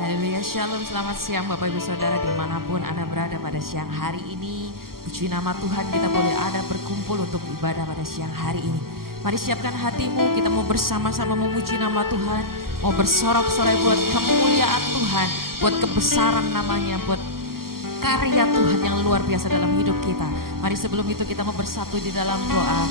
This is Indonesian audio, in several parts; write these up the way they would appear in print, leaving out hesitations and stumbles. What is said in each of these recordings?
Haleluya, shalom, selamat siang Bapak Ibu Saudara dimanapun Anda berada pada siang hari ini. Puji nama Tuhan, kita boleh ada berkumpul untuk ibadah pada siang hari ini. Mari siapkan hatimu, kita mau bersama-sama memuji nama Tuhan. Mau bersorak-sorai buat kemuliaan Tuhan, buat kebesaran namanya, buat karya Tuhan yang luar biasa dalam hidup kita. Mari sebelum itu kita mau bersatu di dalam doa,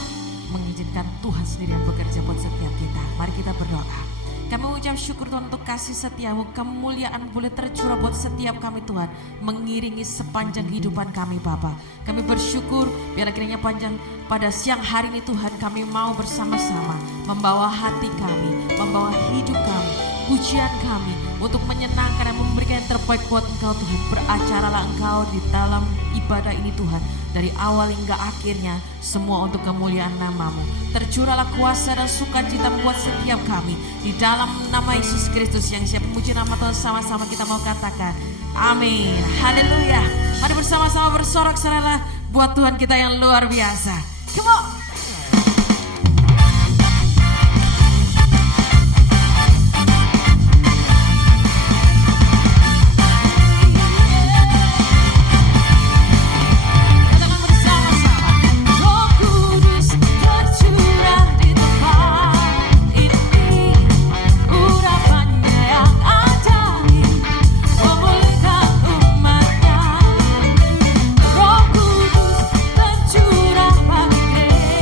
mengizinkan Tuhan sendiri yang bekerja buat setiap kita. Mari kita berdoa. Kami mengucap syukur Tuhan untuk kasih setiamu, kemuliaan boleh tercurah buat setiap kami Tuhan, mengiringi sepanjang kehidupan kami Bapa. Kami bersyukur biar kiranya panjang pada siang hari ini Tuhan, kami mau bersama-sama membawa hati kami, membawa hidup kami, pujian kami untuk menyenangkan dan memberikan yang terbaik buat Engkau Tuhan. Beracaralah Engkau di dalam ibadah ini Tuhan, dari awal hingga akhirnya semua untuk kemuliaan nama-Mu. Tercurahlah kuasa dan sukacita buat setiap kami di dalam nama Yesus Kristus yang siap memuji nama Tuhan. Sama-sama kita mau katakan amin, haleluya. Mari bersama-sama bersorak-sorai buat Tuhan kita yang luar biasa. Come on. Roh Kudus tercurah pagi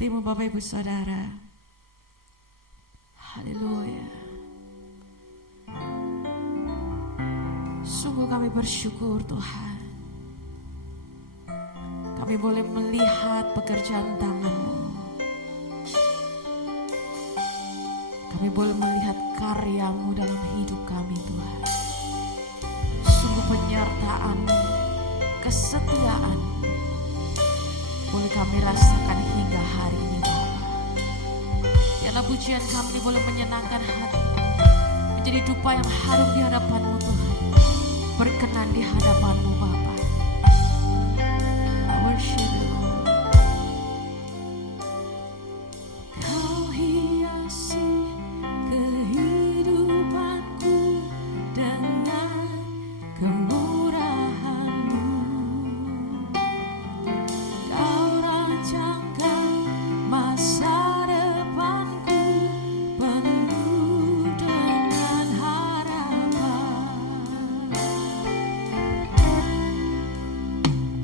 hatimu Bapak Ibu Saudara. Haleluya. Sungguh kami bersyukur Tuhan. Kami boleh melihat pekerjaan tangan-Mu. Kami boleh melihat karya-Mu dalam hidup kami Tuhan. Sungguh penyertaan-Mu, kesetiaan boleh kami rasakan hingga hari ini Bapa. Biarlah pujian kami boleh menyenangkan hati, menjadi dupa yang harum di hadapan-Mu Tuhan, berkenan di hadapan-Mu Bapa. I worship you Lord. Kau hiasi kehidupanku dengan kemurahan-Mu. Kau rancangkan masa depanku penuh dengan harapan.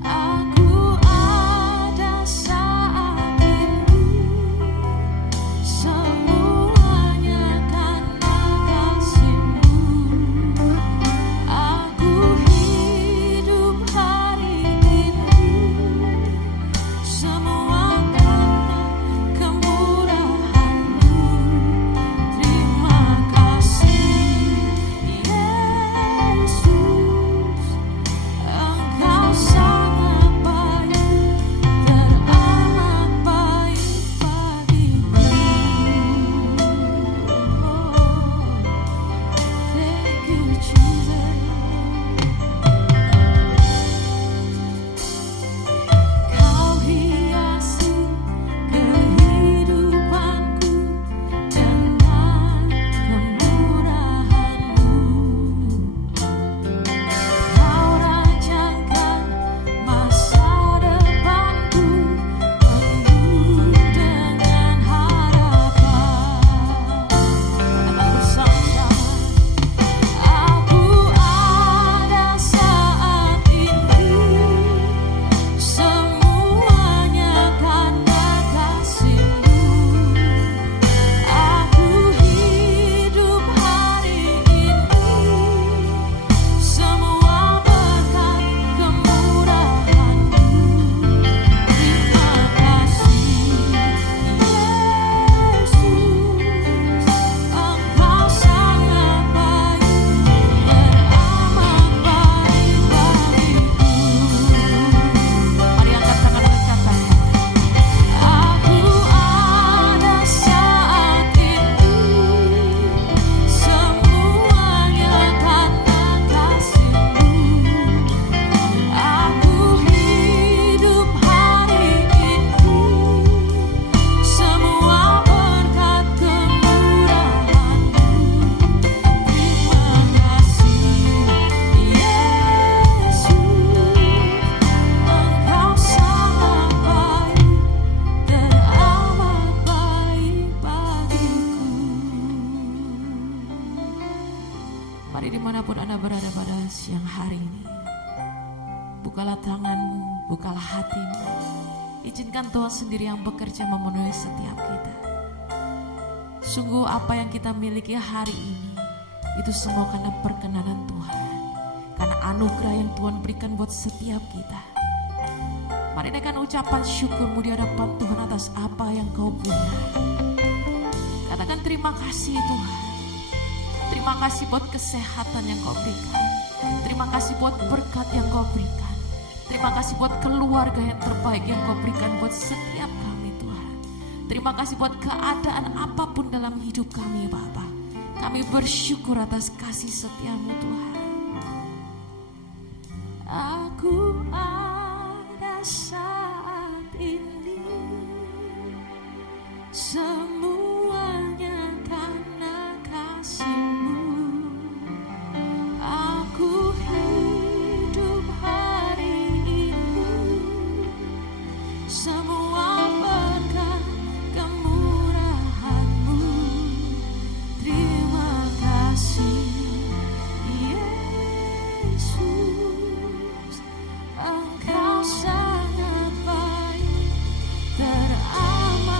Aku ada saat ini, semuanya karena kasih-Mu. Aku hidup hari ini, semua karena kemurahan-Mu. Terima kasih Yesus, Engkau sangat baik, teramat baik bagiku. Thank you Jesus. Kau hiasi kehidupanku dengan kemurahan-Mu. Kau rancangkan masa depanku penuh dengan harapan. Aku sama-sama. Aku ada saat ini, semuanya karena kasih-Mu. Aku hidup hari ini, semua berkat kemurahan-Mu. Terima kasih Yesus, Engkau sangat baik, teramat baik bagiku. Mari angkat tangan dan katakan, aku ada saat ini, semuanya karena kasih-Mu. Aku hidup hari ini, semua berkat kemurahan-Mu. Terima kasih Yesus, Engkau sangat baik, teramat baik bagiku. Mari dimanapun Anda berada pada siang hari ini, bukalah tangan-Mu, bukalah hati-Mu. Izinkan Tuhan sendiri yang bekerja memenuhi setiap kita. Sungguh apa yang kita miliki hari ini, itu semua karena perkenanan Tuhan, karena anugerah yang Tuhan berikan buat setiap kita. Mari naikkan ucapan syukur-Mu di hadapan Tuhan atas apa yang Kau punya. Katakan terima kasih Tuhan. Terima kasih buat kesehatan yang Kau berikan. Terima kasih buat berkat yang Kau berikan. Terima kasih buat keluarga yang terbaik yang Kau berikan buat setiap kami Tuhan. Terima kasih buat keadaan apapun dalam hidup kami Bapa. Kami bersyukur atas kasih setia-Mu Tuhan. Aku ada saat ini, semuanya karena kasih-Mu. Aku hidup hari ini, semua berkat kemurahan-Mu. Terima kasih Yesus, Engkau sangat baik, teramat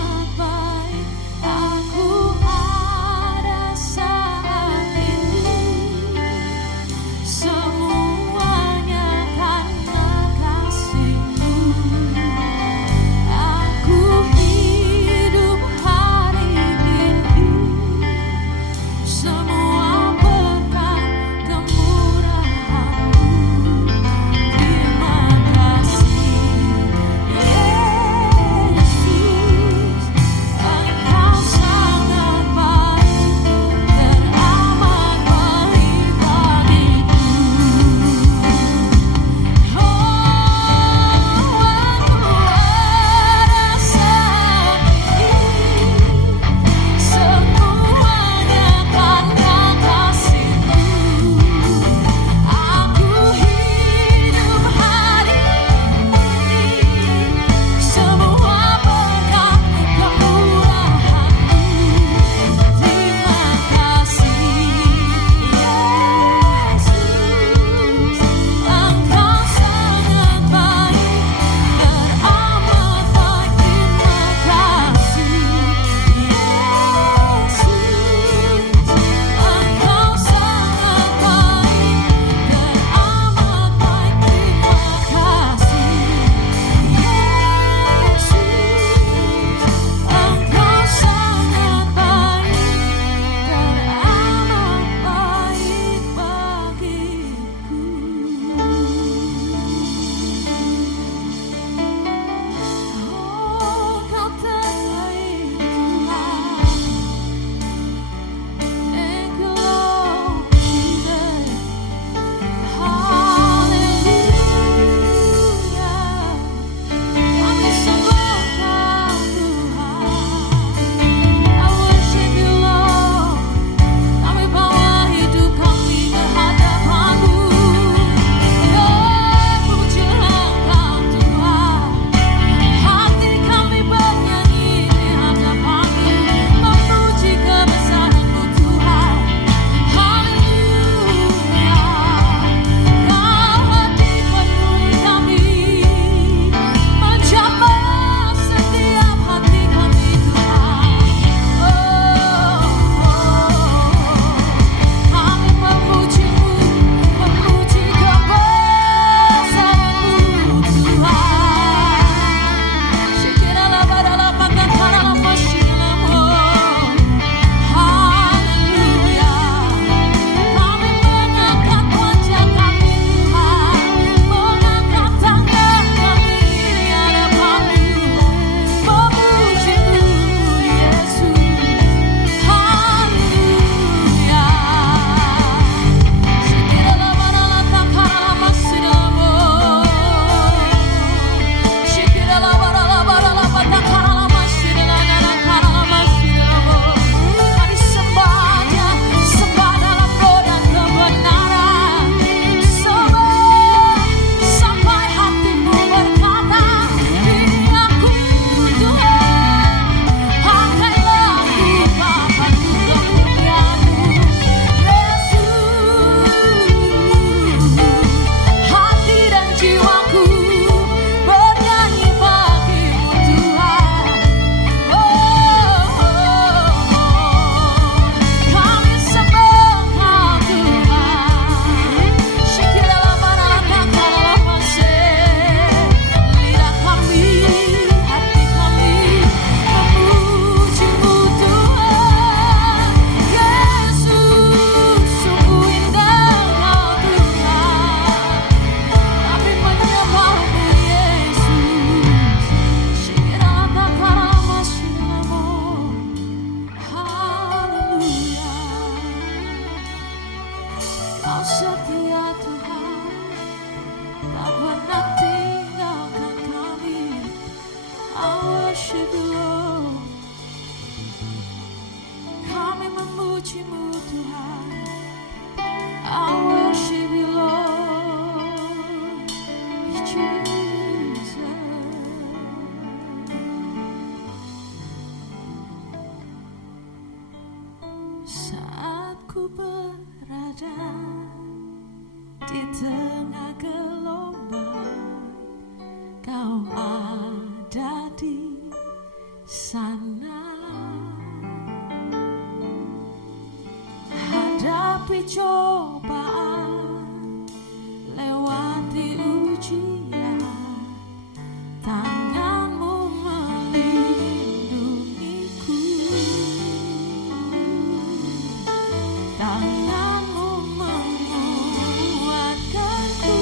setia Tuhan, tak pernah tinggalkan kami. I worship you Lord. Kami memuji-Mu Tuhan, I worship you Lord, Jesus. Saat ku berada di tengah gelombang, Kau ada di sana. Hadapi cobaan, lewati ujian, tangan-Mu melindungiku, tangan-Mu menguatkanku.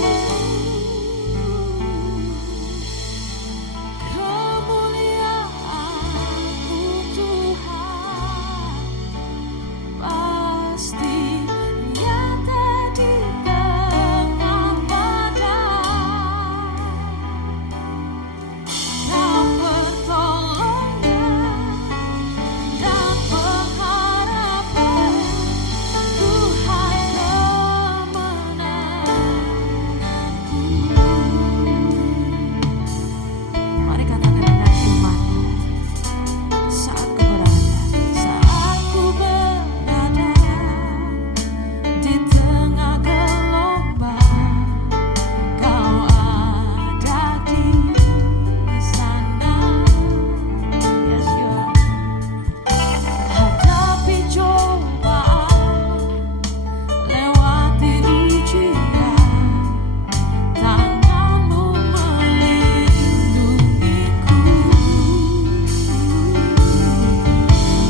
Kemuliaan-Mu Tuhan pasti nyata di tengah badai. Kau pertolongan dan pengharapan, Tuhan kemenanganku. Mari katakan dengan iman. Saat ku berada di tengah gelombang, Kau ada di sana. Yes, you are. Hadapi cobaan, lewati ujian, tangan-Mu melindungiku,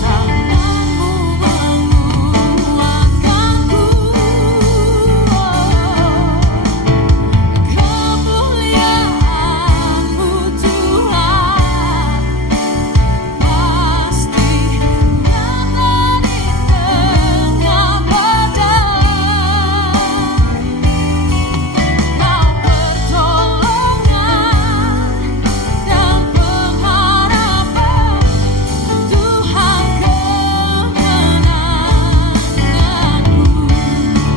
tangan-Mu menguatkanku. Kemuliaan-Mu Tuhan pasti nyata di tengah badai. Kau pertolongan dan pengharapan, Tuhan kemenanganku.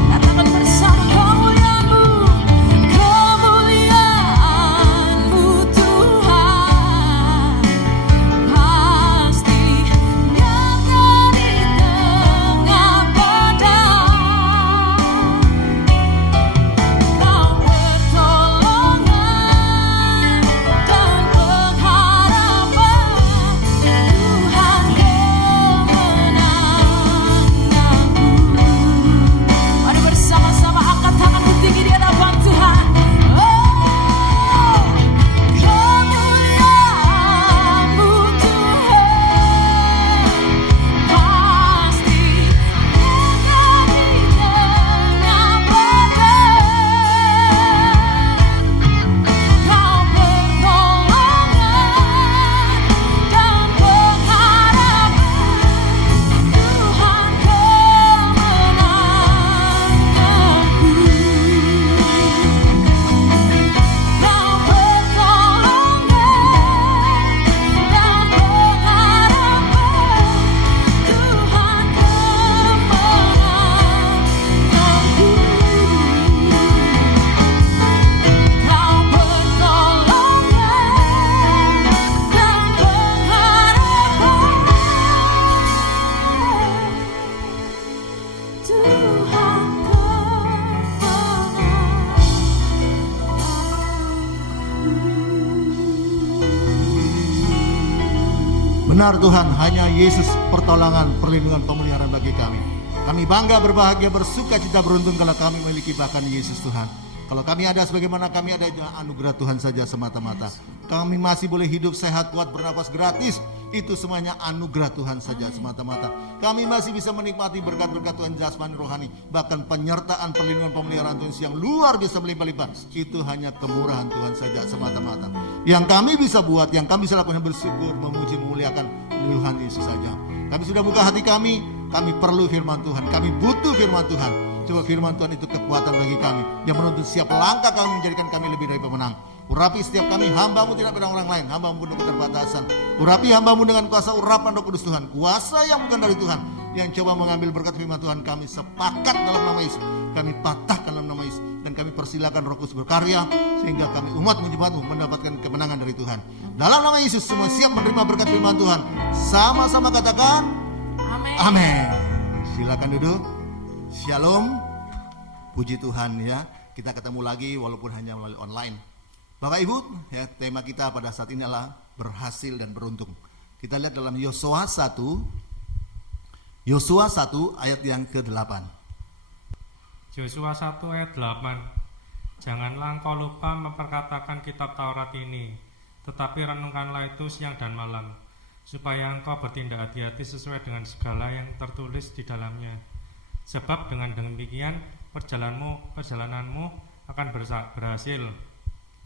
Katakan bersama, kemuliaan-Mu, kemuliaan-Mu Tuhan pasti nyata di tengah badai. Kau pertolongan dan pengharapan, Tuhan kemenanganku. Mari bersama-sama angkat tanganmu tinggi di hadapan Tuhan. Oh, kemuliaan-Mu Tuhan pasti nyata di tengah badai. Kau pertolongan dan pengharapan, Tuhan kemenanganku. Kau pertolongan dan pengharapan, Tuhan kemenanganku. Kau pertolongan dan pengharapan, Tuhan kemenanganku. Benar Tuhan, hanya Yesus pertolongan, perlindungan, pemeliharaan bagi kami. Kami bangga, berbahagia, bersuka cita, beruntung kalau kami memiliki bahkan Yesus Tuhan. Kalau kami ada sebagaimana kami ada, anugerah Tuhan saja semata-mata. Kami masih boleh hidup sehat, kuat, bernapas gratis. Itu semuanya anugerah Tuhan saja semata-mata. Kami masih bisa menikmati berkat-berkat Tuhan jasmani rohani. Bahkan penyertaan, perlindungan, pemeliharaan Tuhan yang luar biasa melimpah-limpah. Itu hanya kemurahan Tuhan saja semata-mata. Yang kami bisa buat, yang kami bisa lakukan, bersyukur, memuji, memuliakan Tuhan Yesus saja. Kami sudah buka hati kami perlu firman Tuhan, kami butuh firman Tuhan. Coba firman Tuhan itu kekuatan bagi kami yang menuntun setiap langkah kami, menjadikan kami lebih dari pemenang. Urapi setiap kami, hamba-Mu tidak pada orang lain, hamba-Mu penuh keterbatasan. Urapi hamba-Mu dengan kuasa urapan Roh Kudus Tuhan, kuasa yang bukan dari Tuhan, yang coba mengambil berkat firman Tuhan. Kami sepakat dalam nama Yesus, kami patahkan dalam nama Yesus, dan kami persilakan Roh Kudus berkarya sehingga kami umat-Mu jemaat-Mu mendapatkan kemenangan dari Tuhan. Dalam nama Yesus semua siap menerima berkat firman Tuhan. Sama-sama katakan Amin. amin. Silakan duduk. Shalom. Puji Tuhan ya. Kita ketemu lagi walaupun hanya melalui online. Bapak Ibu, ya, tema kita pada saat ini adalah berhasil dan beruntung. Kita lihat dalam Yosua 1 ayat yang ke-8. Yosua 1 ayat 8. Janganlah engkau lupa memperkatakan kitab Taurat ini, tetapi renungkanlah itu siang dan malam, supaya engkau bertindak hati-hati sesuai dengan segala yang tertulis di dalamnya. Sebab dengan demikian perjalananmu akan berhasil,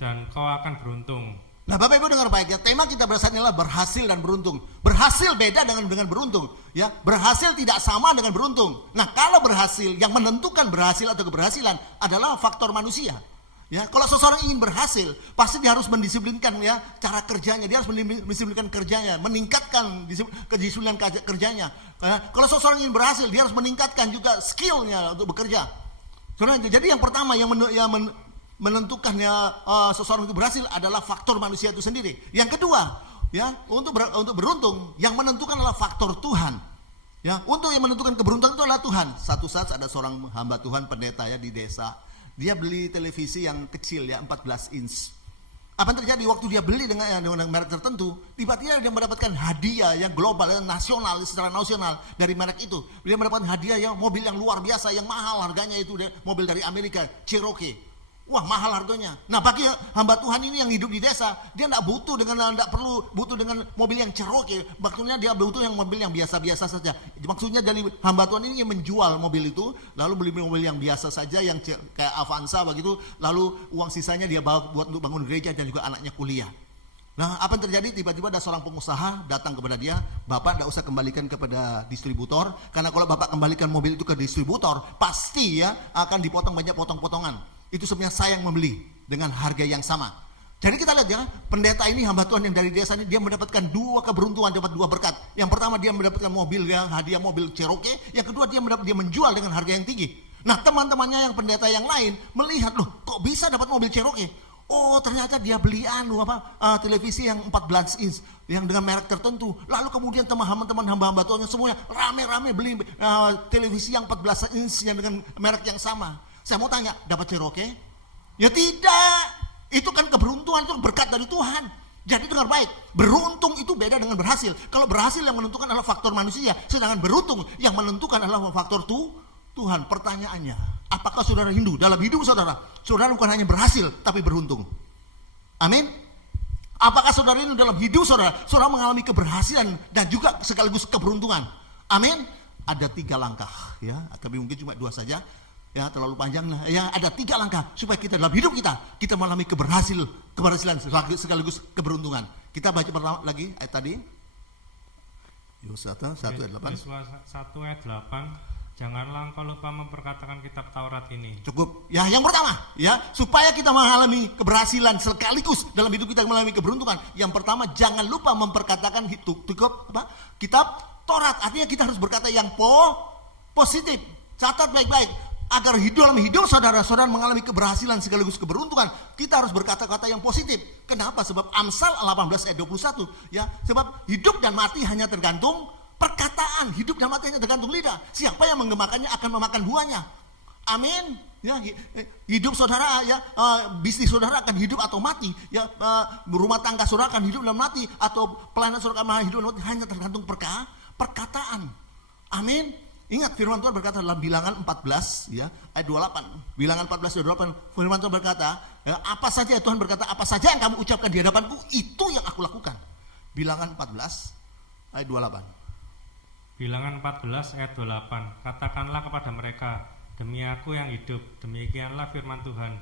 dan kau akan beruntung. Nah, Bapak Ibu dengar baik ya, tema kita pada saat ini adalah berhasil dan beruntung. Berhasil beda dengan beruntung, ya. Berhasil tidak sama dengan beruntung. Nah, kalau berhasil, yang menentukan berhasil atau keberhasilan adalah faktor manusia. Ya, kalau seseorang ingin berhasil, pasti dia harus mendisiplinkan ya cara kerjanya, dia harus mendisiplinkan kerjanya, meningkatkan kedisiplinan kerjanya. Kalau seseorang ingin berhasil, dia harus meningkatkan juga skillnya untuk bekerja. Jadi yang pertama yang menentukannya seseorang itu berhasil adalah faktor manusia itu sendiri. Yang kedua, ya, untuk beruntung yang menentukan adalah faktor Tuhan. Ya, untuk yang menentukan keberuntungan itu adalah Tuhan. Satu saat ada seorang hamba Tuhan pendeta ya di desa. Dia beli televisi yang kecil ya 14 inch. Apa yang terjadi waktu dia beli dengan merek tertentu, tiba-tiba dia mendapatkan hadiah yang global, yang nasional, secara nasional dari merek itu. Dia mendapatkan hadiah yang mobil yang luar biasa, yang mahal harganya itu, mobil dari Amerika, Cherokee. Wah, mahal harganya. Nah, bagi hamba Tuhan ini yang hidup di desa, dia tidak perlu butuh dengan mobil yang Cherokee. Maksudnya dia butuh yang mobil yang biasa-biasa saja. Maksudnya dari hamba Tuhan ini yang menjual mobil itu, lalu beli mobil yang biasa saja, yang kayak Avanza begitu, lalu uang sisanya dia bawa buat untuk bangun gereja dan juga anaknya kuliah. Nah, apa yang terjadi? Tiba-tiba ada seorang pengusaha datang kepada dia, Bapak tidak usah kembalikan kepada distributor, karena kalau Bapak kembalikan mobil itu ke distributor, pasti ya akan dipotong banyak potong-potongan. Itu sebenarnya saya yang membeli dengan harga yang sama. Jadi kita lihat ya, pendeta ini, hamba Tuhan yang dari desa ini, dia mendapatkan dua keberuntungan, dapat dua berkat. Yang pertama dia mendapatkan mobil ya, hadiah mobil Cherokee. Yang kedua dia menjual dengan harga yang tinggi. Nah, teman-temannya yang pendeta yang lain melihat, loh kok bisa dapat mobil Cherokee? Oh, ternyata dia beli televisi yang 14 inch yang dengan merek tertentu. Lalu kemudian teman-teman hamba-hamba Tuhan semuanya rame-rame beli televisi yang 14 inch yang dengan merek yang sama. Saya mau tanya, dapat Cherokee? Ya tidak. Itu kan keberuntungan, itu berkat dari Tuhan. Jadi dengar baik, beruntung itu beda dengan berhasil. Kalau berhasil yang menentukan adalah faktor manusia, sedangkan beruntung yang menentukan adalah faktor Tuhan. Pertanyaannya, apakah saudara Hindu dalam hidup saudara bukan hanya berhasil tapi beruntung? Amin. Apakah saudara ini dalam hidup saudara mengalami keberhasilan dan juga sekaligus keberuntungan? Amin. Ada 3 langkah ya, tapi mungkin cuma 2 saja. Ya, terlalu panjang lah. Ya, ada 3 langkah supaya kita dalam hidup kita mengalami keberhasilan sekaligus keberuntungan. Kita baca pertama lagi ayat tadi. Yosua 1 ayat 8. Yosua 1 ayat 8. Janganlah engkau lupa memperkatakan kitab Taurat ini. Cukup. Ya, yang pertama, ya, supaya kita mengalami keberhasilan sekaligus dalam hidup kita mengalami keberuntungan. Yang pertama, jangan lupa memperkatakan kitab Taurat. Artinya kita harus berkata yang positif. Catat baik-baik. Agar dalam hidup saudara mengalami keberhasilan sekaligus keberuntungan, kita harus berkata-kata yang positif. Kenapa? Sebab Amsal 18 ayat 21, ya, sebab hidup dan mati hanya tergantung perkataan, hidup dan mati hanya tergantung lidah. Siapa yang menggemakannya akan memakan buahnya. Amin. Ya, hidup saudara ya, bisnis saudara akan hidup atau mati, ya, rumah tangga saudara akan hidup dan mati, atau pelayanan saudara akan hidup dan mati, hanya tergantung perkataan. Amin. Ingat firman Tuhan berkata dalam Bilangan 14 ya ayat 28. Bilangan 14 ayat 28 firman Tuhan berkata, ya, apa saja Tuhan berkata, apa saja yang kamu ucapkan di hadapanku itu yang aku lakukan. Bilangan 14 ayat 28. Bilangan 14 ayat 28. Katakanlah kepada mereka, demi aku yang hidup, demikianlah firman Tuhan,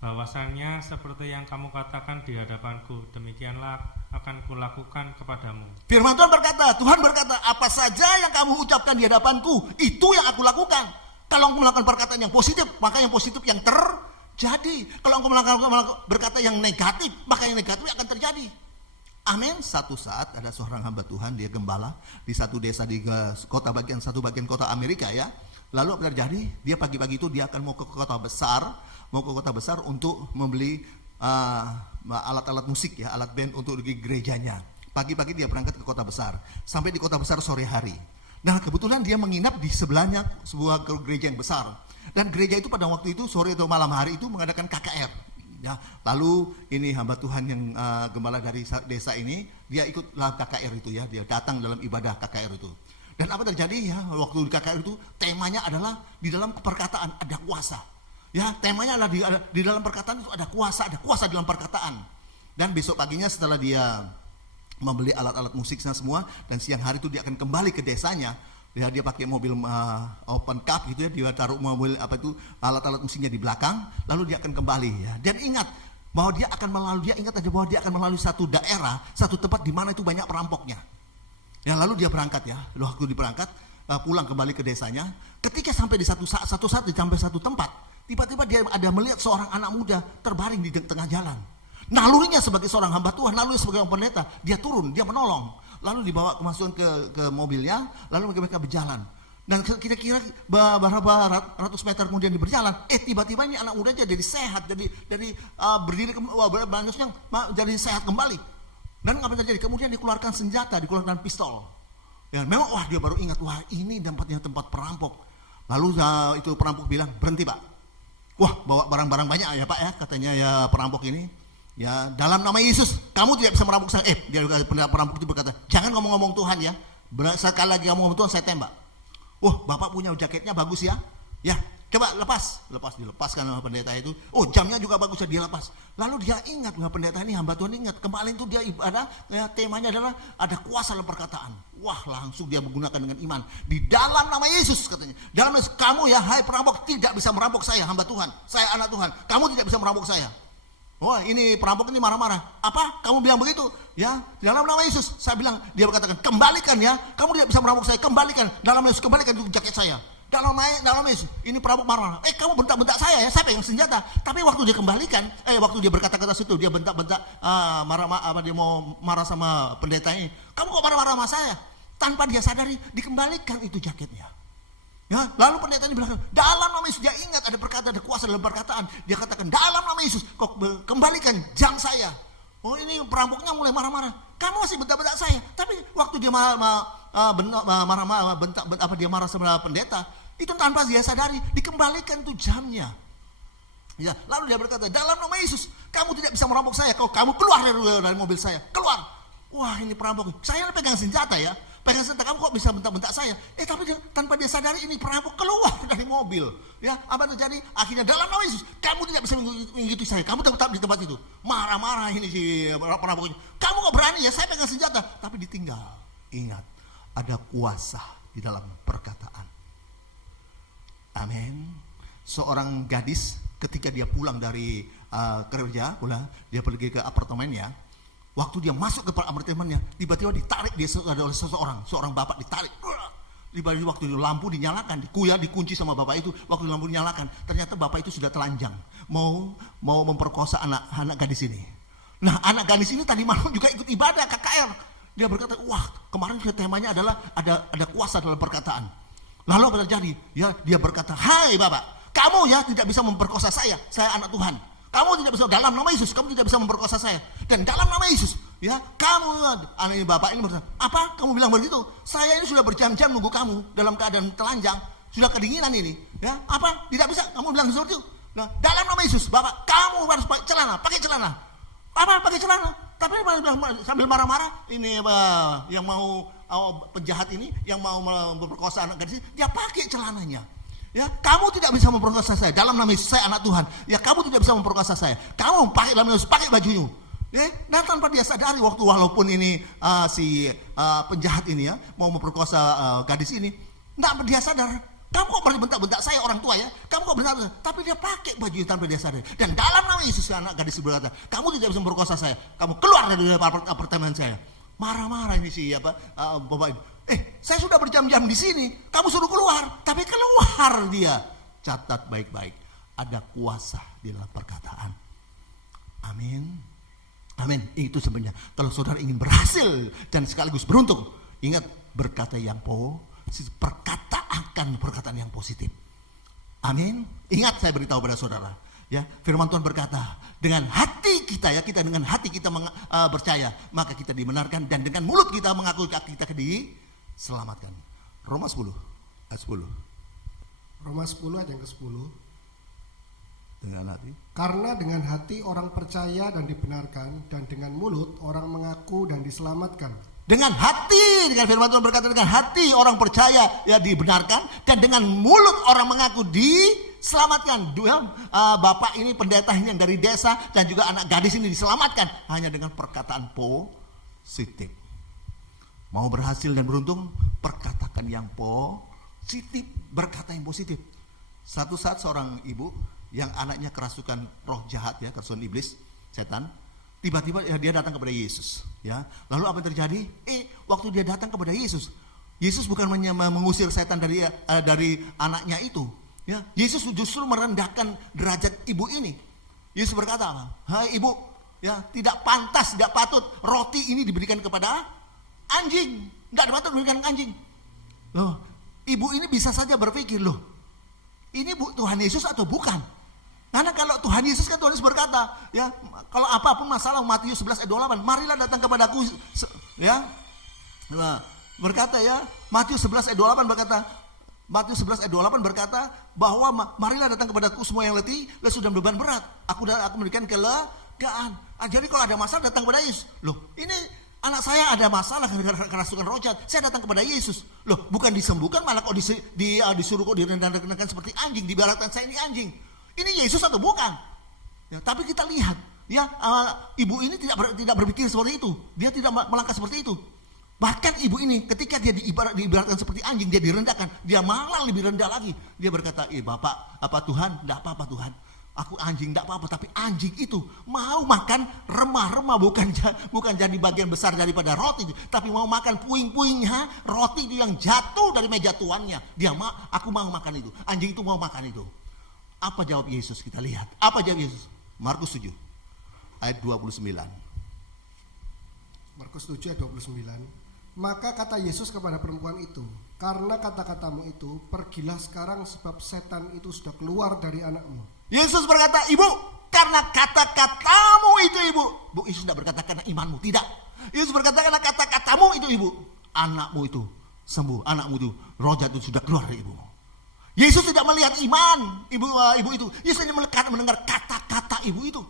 bahwasannya seperti yang kamu katakan di hadapanku, demikianlah akan kulakukan kepadamu. Firman Tuhan berkata, apa saja yang kamu ucapkan di hadapanku, itu yang aku lakukan. Kalau engkau melakukan perkataan yang positif, maka yang positif yang terjadi. Kalau engkau melakukan berkata yang negatif, maka yang negatif akan terjadi. Amin. Satu saat ada seorang hamba Tuhan, dia gembala di satu desa di kota satu bagian kota Amerika ya. Lalu apa terjadi? Dia pagi-pagi itu dia akan mau ke kota besar untuk membeli alat-alat musik ya, alat band untuk di gerejanya. Pagi-pagi dia berangkat ke kota besar. Sampai di kota besar sore hari. Nah, kebetulan dia menginap di sebelahnya sebuah gereja yang besar. Dan gereja itu pada waktu itu sore atau malam hari itu mengadakan KKR. Ya, lalu ini hamba Tuhan yang gembala dari desa ini, dia ikut dalam KKR itu ya, dia datang dalam ibadah KKR itu. Dan apa terjadi ya, waktu di KKR itu temanya adalah di dalam perkataan ada kuasa. Ya, temanya adalah di dalam perkataan itu ada kuasa dalam perkataan. Dan besok paginya setelah dia membeli alat-alat musiknya semua, dan siang hari itu dia akan kembali ke desanya. Dia pakai mobil open cup gitu ya, dia taruh mobil alat-alat musiknya di belakang, lalu dia akan kembali ya. Dan ingat bahwa dia akan melalui satu daerah, satu tempat di mana itu banyak perampoknya. Ya, lalu dia berangkat ya. Waktu dia berangkat pulang kembali ke desanya, ketika sampai di satu saat sampai satu tempat, tiba-tiba dia ada melihat seorang anak muda terbaring di tengah jalan. Nalurinya sebagai seorang hamba Tuhan, nalurinya sebagai orang pendeta, dia turun, dia menolong. Lalu dibawa kemasukan ke mobilnya, lalu mereka berjalan. Dan kira-kira beberapa ratus meter kemudian berjalan, tiba-tiba ini anak muda jadi sehat, dari berdiri jadi sehat kembali. Dan apa yang terjadi? Kemudian dikeluarkan senjata, dikeluarkan pistol. Ya, memang dia baru ingat, ini tempat perampok. Lalu itu perampok bilang, berhenti Pak. Bawa barang-barang banyak ya Pak ya, katanya ya perampok ini. Ya, dalam nama Yesus, kamu tidak bisa merampok saya. Dia perampok itu berkata, jangan ngomong-ngomong Tuhan ya. Sekali lagi kamu ngomong Tuhan, saya tembak. Bapak punya jaketnya bagus ya. Ya, coba lepas. Dilepaskan sama pendeta itu. Jamnya juga bagus ya, dia lepas. Lalu dia ingat, pendeta ini hamba Tuhan ingat. Kemarin itu dia ibadah, ya, temanya adalah ada kuasa dalam perkataan. Langsung dia menggunakan dengan iman. Di dalam nama Yesus katanya. Dalam nama kamu ya, hai perampok, tidak bisa merampok saya, hamba Tuhan. Saya anak Tuhan. Kamu tidak bisa merampok saya. Ini perampok ini marah-marah. Apa? Kamu bilang begitu? Ya, dalam nama Yesus. Saya bilang, dia berkatakan, kembalikan ya. Kamu tidak bisa merampok saya, kembalikan. Dalam Yesus, kembalikan itu jaket saya. Dalam Yesus, ini perampok marah-marah. Kamu bentak-bentak saya ya, saya pegang senjata. Tapi waktu dia kembalikan, waktu dia berkata-kata situ, dia bentak-bentak, dia mau marah sama pendeta ini. Kamu kok marah-marah sama saya? Tanpa dia sadari, dikembalikan itu jaketnya. Ya, lalu pendeta ini bilang, dalam nama Yesus, dia ingat ada perkataan, ada kuasa dalam perkataan. Dia katakan, dalam nama Yesus, kok kembalikan jam saya. Ini perampoknya mulai marah-marah. Kamu masih bentak-bentak saya. Tapi waktu dia dia marah sama pendeta, itu tanpa dia sadari, dikembalikan itu jamnya. Ya, lalu dia berkata, dalam nama Yesus, kamu tidak bisa merampok saya. Kamu keluar dari mobil saya, keluar. Ini perampok. Saya pegang senjata ya. Pegang senjata, kamu kok bisa bentak-bentak saya? Tapi tanpa dia sadari ini perampok keluar dari mobil. Ya, apa terjadi? Akhirnya dalam nama Yesus, kamu tidak bisa mengikuti saya. Kamu tetap di tempat itu. Marah-marah ini si perampoknya. Kamu kok berani ya? Saya pegang senjata, tapi ditinggal. Ingat, ada kuasa di dalam perkataan. Amin. Seorang gadis ketika dia pulang dari kerja, dia pergi ke apartemennya. Waktu dia masuk ke apartemennya, tiba-tiba ditarik dia oleh seorang bapak ditarik. Tiba-tiba waktu itu lampu dinyalakan, dikunci sama bapak itu. Waktu lampu dinyalakan, ternyata bapak itu sudah telanjang, mau memperkosa anak gadis ini. Nah, anak gadis ini tadi malam juga ikut ibadah KKR. Dia berkata, kemarin temanya adalah ada kuasa dalam perkataan. Lalu apa terjadi? Ya, dia berkata, hai bapak, kamu ya tidak bisa memperkosa saya anak Tuhan. Kamu tidak bisa, dalam nama Yesus, kamu tidak bisa memperkosa saya. Dan dalam nama Yesus, ya, kamu, bapak ini berkata, apa? Kamu bilang begitu? Saya ini sudah berjam-jam nunggu kamu dalam keadaan telanjang, sudah kedinginan ini. Ya, apa? Tidak bisa, kamu bilang seperti itu. Nah, dalam nama Yesus, bapak, kamu harus pakai celana. Apa? Pakai celana? Tapi sambil marah-marah, ini yang mau penjahat ini, yang mau memperkosa anak gadis, dia pakai celananya. Ya, kamu tidak bisa memperkosa saya. Dalam nama Yesus, saya anak Tuhan. Ya, kamu tidak bisa memperkosa saya. Kamu pakai dalam nama Yesus, pakai bajunya. Ya, dan tanpa dia sadari walaupun ini si penjahat ini ya mau memperkosa gadis ini, enggak dia sadar. Kamu kok bentak-bentak saya orang tua ya? Kamu kok bentak-bentak? Tapi dia pakai baju tanpa dia sadar. Dan dalam nama Yesus, anak gadis berkata, kamu tidak bisa memperkosa saya. Kamu keluar dari apartemen saya. Marah-marah ini si bapak ini. Saya sudah berjam-jam di sini. Kamu suruh keluar, tapi keluar dengar dia, catat baik-baik. Ada kuasa di dalam perkataan. Amin. Amin. Itu sebenarnya. Kalau saudara ingin berhasil dan sekaligus beruntung, ingat berkata yang positif. Perkatakan perkataan yang positif. Amin. Ingat saya beritahu pada saudara. Ya, firman Tuhan berkata, dengan hati kita ya, kita dengan hati kita percaya, maka kita dibenarkan, dan dengan mulut kita mengakui kita diselamatkan. Roma 10 ayat 10. Roma 10 ayat yang ke-10. Dengan hati. Karena dengan hati orang percaya dan dibenarkan, dan dengan mulut orang mengaku dan diselamatkan. Dengan hati, dengan firman Tuhan berkata, dengan hati orang percaya ya dibenarkan, dan dengan mulut orang mengaku diselamatkan. Bapak ini pendeta ini yang dari desa, dan juga anak gadis ini diselamatkan hanya dengan perkataan positif. Mau berhasil dan beruntung, perkatakan yang positif, berkata yang positif. Satu saat seorang ibu yang anaknya kerasukan roh jahat ya, kerasukan iblis, setan, tiba-tiba ya, dia datang kepada Yesus ya. Lalu apa yang terjadi? Waktu dia datang kepada Yesus, Yesus bukan mengusir setan dari anaknya itu ya. Yesus justru merendahkan derajat ibu ini. Yesus berkata, "Hai ibu, ya tidak pantas, tidak patut roti ini diberikan kepada anjing. Tidak patut diberikan anjing." Loh, ibu ini bisa saja berpikir, loh, ini Tuhan Yesus atau bukan? Karena kalau Tuhan Yesus kan, Tuhan Yesus berkata, ya, kalau apapun masalah, Matius 11 ayat 28, marilah datang kepadaku, ya. Berkata ya, Matius 11 ayat 28 berkata bahwa marilah datang kepadaku semua yang letih, lesu dan beban berat, aku memberikan kelegaan. Jadi kalau ada masalah datang kepada Yesus. Loh, ini anak saya ada masalah kerasukan roh jahat, saya datang kepada Yesus. Loh, bukan disembuhkan, malah kok disuruh kok direndahkan seperti anjing, dibaratkan saya ini anjing. Ini Yesus atau bukan? Ya, tapi kita lihat, ya, ibu ini tidak berpikir seperti itu. Dia tidak melangkah seperti itu. Bahkan ibu ini ketika dia diibaratkan seperti anjing, dia direndahkan, dia malah lebih rendah lagi. Dia berkata, Bapak, apa Tuhan? Tidak apa-apa Tuhan. Aku anjing, tidak apa-apa. Tapi anjing itu mau makan remah-remah, bukan jadi bagian besar daripada roti, tapi mau makan puing-puingnya roti itu yang jatuh dari meja tuannya. Aku mau makan itu. Anjing itu mau makan itu. Apa jawab Yesus? Kita lihat. Apa jawab Yesus? Markus 7 ayat 29. Markus 7 ayat 29. Maka kata Yesus kepada perempuan itu, karena kata-katamu itu, pergilah sekarang sebab setan itu sudah keluar dari anakmu. Yesus berkata, ibu, karena kata-katamu itu ibu. Yesus tidak berkata karena imanmu, tidak. Yesus berkata karena kata-katamu itu ibu, anakmu itu sembuh, anakmu itu roh jahat itu sudah keluar dari ibumu. Yesus tidak melihat iman ibu itu. Yesus hanya mendengar kata-kata ibu itu.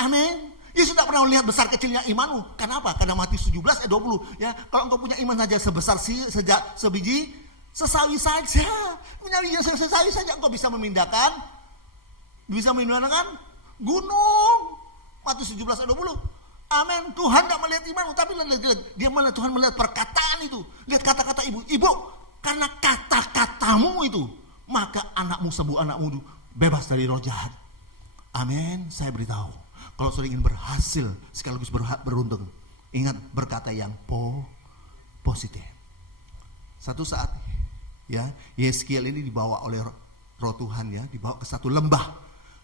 Amin. Yesus tidak pernah melihat besar kecilnya imanmu. Kenapa? Karena Matius 17 ayat 20. Ya, kalau engkau punya iman saja sebesar sebiji sesawi saja, sesawi saja engkau bisa memindahkan gunung. Matius 17 ayat 20. Amin. Tuhan tidak melihat imanmu, tapi Tuhan melihat perkataan itu. Lihat kata-kata ibu. Ibu, karena kata-katamu itu, maka anakmu sembuh, anakmu bebas dari roh jahat. Amin. Saya beritahu, kalau saudara ingin berhasil sekaligus beruntung, ingat berkata yang positif. Satu saat, ya, Yeskiel ini dibawa oleh roh Tuhan, ya, dibawa ke satu lembah,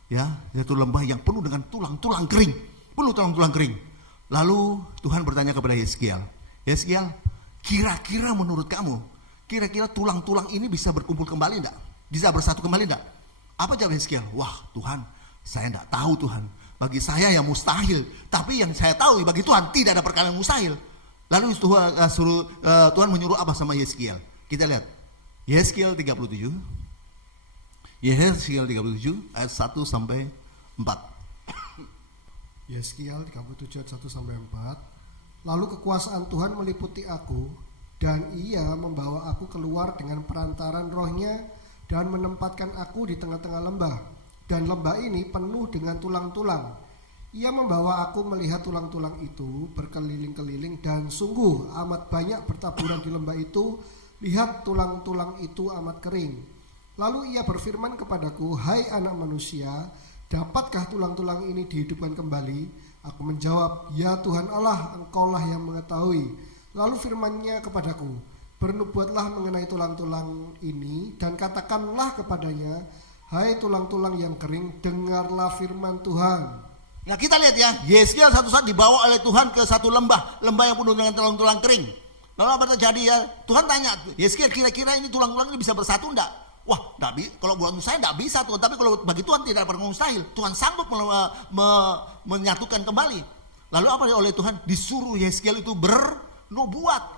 ya, satu lembah yang penuh dengan tulang-tulang kering, penuh tulang-tulang kering. Lalu Tuhan bertanya kepada Yeskiel, Yeskiel, kira-kira menurut kamu, kira-kira tulang-tulang ini bisa berkumpul kembali enggak? Bisa bersatu kembali enggak? Apa jawab Yeskiel? Wah Tuhan, saya enggak tahu Tuhan. Bagi saya yang mustahil. Tapi yang saya tahu bagi Tuhan tidak ada perkara yang mustahil. Lalu Tuhan menyuruh apa sama Yeskiel? Kita lihat. Yeskiel 37. Yeskiel 37 ayat 1 sampai 4. Yeskiel 37 ayat 1 sampai 4. Lalu kekuasaan Tuhan meliputi aku, dan ia membawa aku keluar dengan perantaran rohnya dan menempatkan aku di tengah-tengah lembah. Dan lembah ini penuh dengan tulang-tulang. Ia membawa aku melihat tulang-tulang itu berkeliling-keliling, dan sungguh amat banyak bertaburan di lembah itu. Lihat tulang-tulang itu amat kering. Lalu ia berfirman kepadaku, hai anak manusia, dapatkah tulang-tulang ini dihidupkan kembali? Aku menjawab, ya Tuhan Allah, engkaulah yang mengetahui. Lalu firman-Nya kepadaku, bernubuatlah mengenai tulang-tulang ini dan katakanlah kepadanya, hai tulang-tulang yang kering, dengarlah firman Tuhan. Nah kita lihat ya, Yeskiel satu saat dibawa oleh Tuhan ke satu lembah yang penuh dengan tulang-tulang kering. Lalu apa terjadi ya? Tuhan tanya, Yeskiel kira-kira ini tulang-tulang ini bisa bersatu enggak? Wah, kalau buat saya enggak bisa Tuhan, tapi kalau bagi Tuhan tidak pernah mustahil. Tuhan sanggup menyatukan kembali. Lalu apa oleh Tuhan? Disuruh Yeskiel itu bernubuat.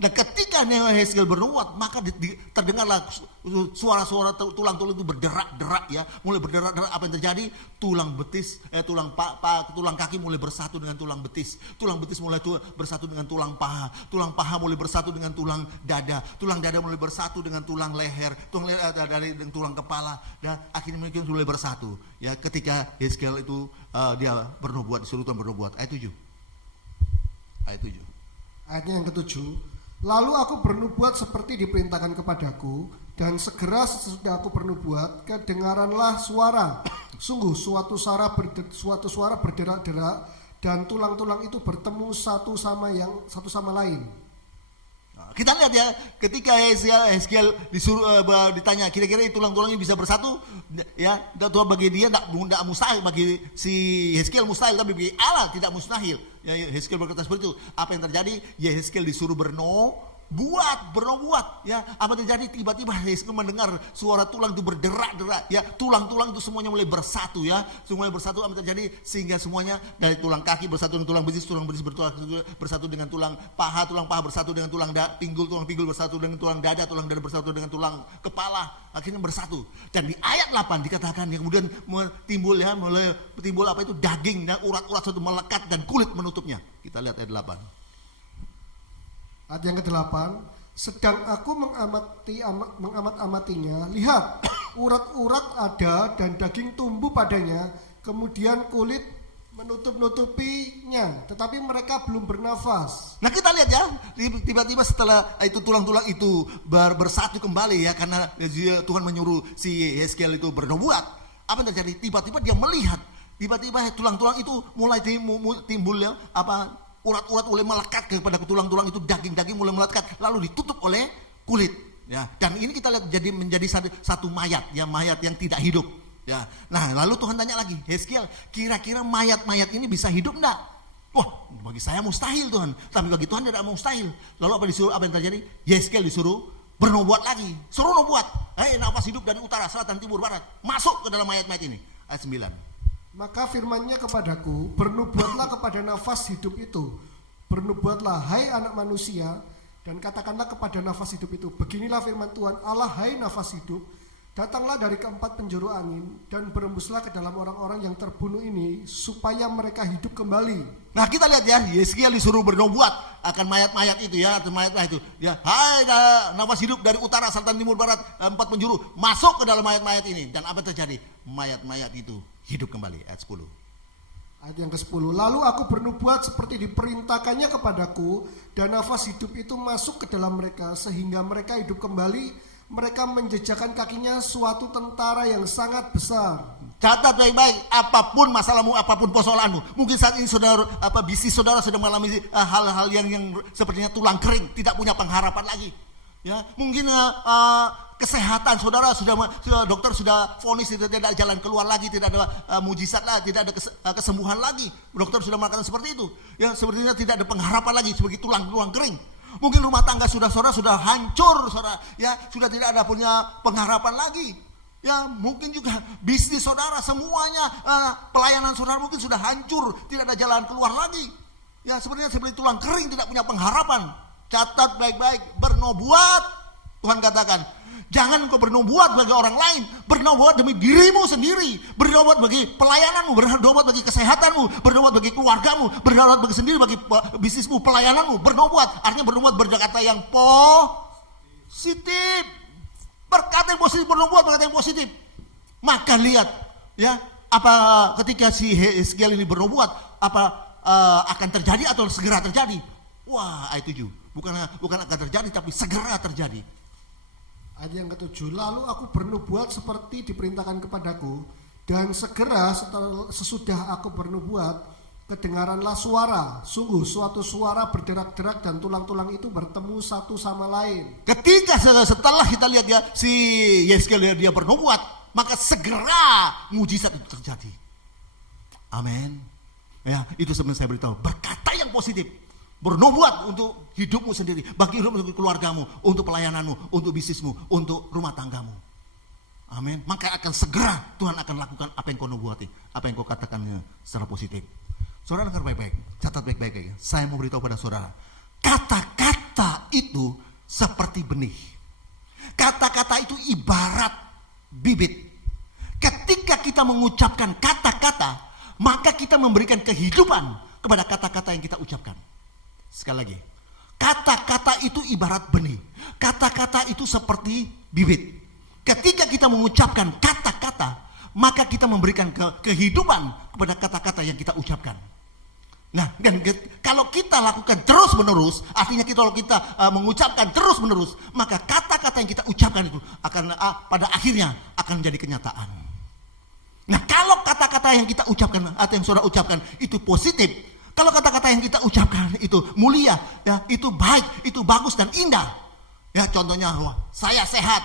Dan ketika Yeskiel bernubuat, maka terdengarlah suara-suara tulang-tulang itu berderak-derak ya, mulai berderak-derak. Apa yang terjadi? Tulang betis, tulang kaki mulai bersatu dengan tulang betis mulai bersatu dengan tulang paha mulai bersatu dengan tulang dada mulai bersatu dengan tulang leher, dengan tulang kepala, dan akhirnya mungkin mulai bersatu ya. Ketika Yeskiel itu dia bernubuat, disuruh Tuhan bernubuat. Ayat 7. Ayatnya yang ketujuh, lalu aku bernubuat seperti diperintahkan kepadaku, dan segera sesudah aku bernubuat, kedengaranlah suara. Sungguh suatu suara berderak-derak, dan tulang-tulang itu bertemu satu sama lain. Kita lihat ya, ketika Yeskiel disuruh ditanya kira-kira tulang-tulangnya bisa bersatu ya, Tuhan bagi dia tidak mustahil, bagi si Yeskiel mustahil, tapi bagi Allah tidak mustahil. Ya, Yeskiel berkata seperti itu. Apa yang terjadi? Yeskiel disuruh bernubuat ya. Apa yang terjadi? Tiba-tiba Yeskiel mendengar suara tulang itu berderak-derak ya. Tulang-tulang itu semuanya mulai bersatu ya. Semuanya bersatu. Apa yang terjadi? Sehingga semuanya dari tulang kaki bersatu dengan tulang betis bersatu dengan tulang paha bersatu dengan tulang pinggul bersatu dengan tulang dada bersatu dengan tulang kepala, akhirnya bersatu. Dan di ayat 8 dikatakan yang kemudian mulai timbul apa itu? Daging dan urat-urat satu melekat dan kulit menutupnya. Kita lihat ayat 8. Ayat yang ke-8, sedang aku mengamat-amatinya, lihat, urat-urat ada dan daging tumbuh padanya, kemudian kulit menutup-nutupinya, tetapi mereka belum bernafas. Nah kita lihat ya, tiba-tiba setelah itu tulang-tulang itu bersatu kembali ya, karena Tuhan menyuruh si Yeskiel itu bernubuat. Apa yang terjadi? Tiba-tiba dia melihat, tiba-tiba tulang-tulang itu mulai timbul ya, urat-urat mulai melekat kepada tulang-tulang itu, daging-daging mulai melekat, lalu ditutup oleh kulit ya. Dan ini kita lihat menjadi satu mayat ya, mayat yang tidak hidup ya. Nah lalu Tuhan tanya lagi, Yeskiel kira-kira mayat-mayat ini bisa hidup enggak? Wah, bagi saya mustahil Tuhan, tapi bagi Tuhan tidak mustahil. Lalu apa yang terjadi? Yeskiel disuruh bernubuat lagi, suruh nubuat, nafas hidup dari utara, selatan, timur, barat, masuk ke dalam mayat-mayat ini. Ayat 9. Maka firman-Nya kepadaku, bernubuatlah kepada nafas hidup itu. Bernubuatlah, hai anak manusia, dan katakanlah kepada nafas hidup itu, beginilah firman Tuhan Allah, hai nafas hidup, datanglah dari keempat penjuru angin, dan berembuslah ke dalam orang-orang yang terbunuh ini, supaya mereka hidup kembali. Nah kita lihat ya, Yeskiel disuruh bernubuat akan mayat-mayat itu ya, atau mayat-mayat itu ya, hai nafas hidup dari utara, selatan, timur, barat, empat penjuru, masuk ke dalam mayat-mayat ini. Dan apa terjadi? Mayat-mayat itu hidup kembali. Ayat 10. Ayat yang ke-10, lalu aku bernubuat seperti diperintahkannya kepadaku, dan nafas hidup itu masuk ke dalam mereka, sehingga mereka hidup kembali. Mereka menjejakkan kakinya suatu tentara yang sangat besar. Catat baik-baik, apapun masalahmu, apapun persoalanmu, mungkin saat ini bisnis saudara sedang mengalami hal-hal yang sepertinya tulang kering, tidak punya pengharapan lagi. Ya, mungkin kesehatan saudara dokter sudah vonis tidak ada jalan keluar lagi, tidak ada mujizat lagi, tidak ada kesembuhan lagi. Dokter sudah mengatakan seperti itu. Ya, sepertinya tidak ada pengharapan lagi sebagai tulang kering. Mungkin rumah tangga saudara sudah hancur, saudara. Ya, sudah tidak ada punya pengharapan lagi. Ya, mungkin juga bisnis saudara semuanya, pelayanan saudara mungkin sudah hancur, tidak ada jalan keluar lagi. Ya, seperti tulang kering, tidak punya pengharapan. Catat baik-baik, bernubuat. Tuhan katakan, jangan engkau bernubuat bagi orang lain, bernubuat demi dirimu sendiri, bernubuat bagi pelayananmu, bernubuat bagi kesehatanmu, bernubuat bagi keluargamu, bernubuat bagi sendiri, bagi bisnismu, pelayananmu, bernubuat. Artinya bernubuat berkata yang positif, berkata yang positif, bernubuat berkata yang positif. Maka lihat ya, apa ketika si Yeskiel ini bernubuat, apa akan terjadi atau segera terjadi? Wah, ayat 7. Bukan akan terjadi, tapi segera terjadi. Ayat yang ke-7, lalu aku bernubuat seperti diperintahkan kepadaku, dan segera sesudah aku bernubuat, kedengaranlah suara, sungguh suatu suara berderak-derak dan tulang-tulang itu bertemu satu sama lain. Ketika setelah kita lihat ya si Yeskel dia bernubuat, maka segera mujizat itu terjadi. Amin. Ya, itu sebenarnya saya beritahu, berkata yang positif, bernubuat untuk hidupmu sendiri, bagi hidupmu, untuk keluargamu, untuk pelayananmu, untuk bisnismu, untuk rumah tanggamu. Amin. Maka akan segera Tuhan akan lakukan apa yang kau nubuati, apa yang kau katakan secara positif. Saudara dengar baik-baik, catat baik-baik ya. Saya mau beritahu pada saudara, kata-kata itu seperti benih. Kata-kata itu ibarat bibit. Ketika kita mengucapkan kata-kata, maka kita memberikan kehidupan kepada kata-kata yang kita ucapkan. Sekali lagi, kata-kata itu ibarat benih. Kata-kata itu seperti bibit. Ketika kita mengucapkan kata-kata, maka kita memberikan kehidupan kepada kata-kata yang kita ucapkan. Nah, dan kalau kita lakukan terus-menerus, artinya kalau kita mengucapkan terus-menerus, maka kata-kata yang kita ucapkan itu akan pada akhirnya akan menjadi kenyataan. Nah, kalau kata-kata yang kita ucapkan atau yang saudara ucapkan itu positif, kalau kata-kata yang kita ucapkan itu mulia, ya, itu baik, itu bagus dan indah. Ya, contohnya, wah, saya sehat,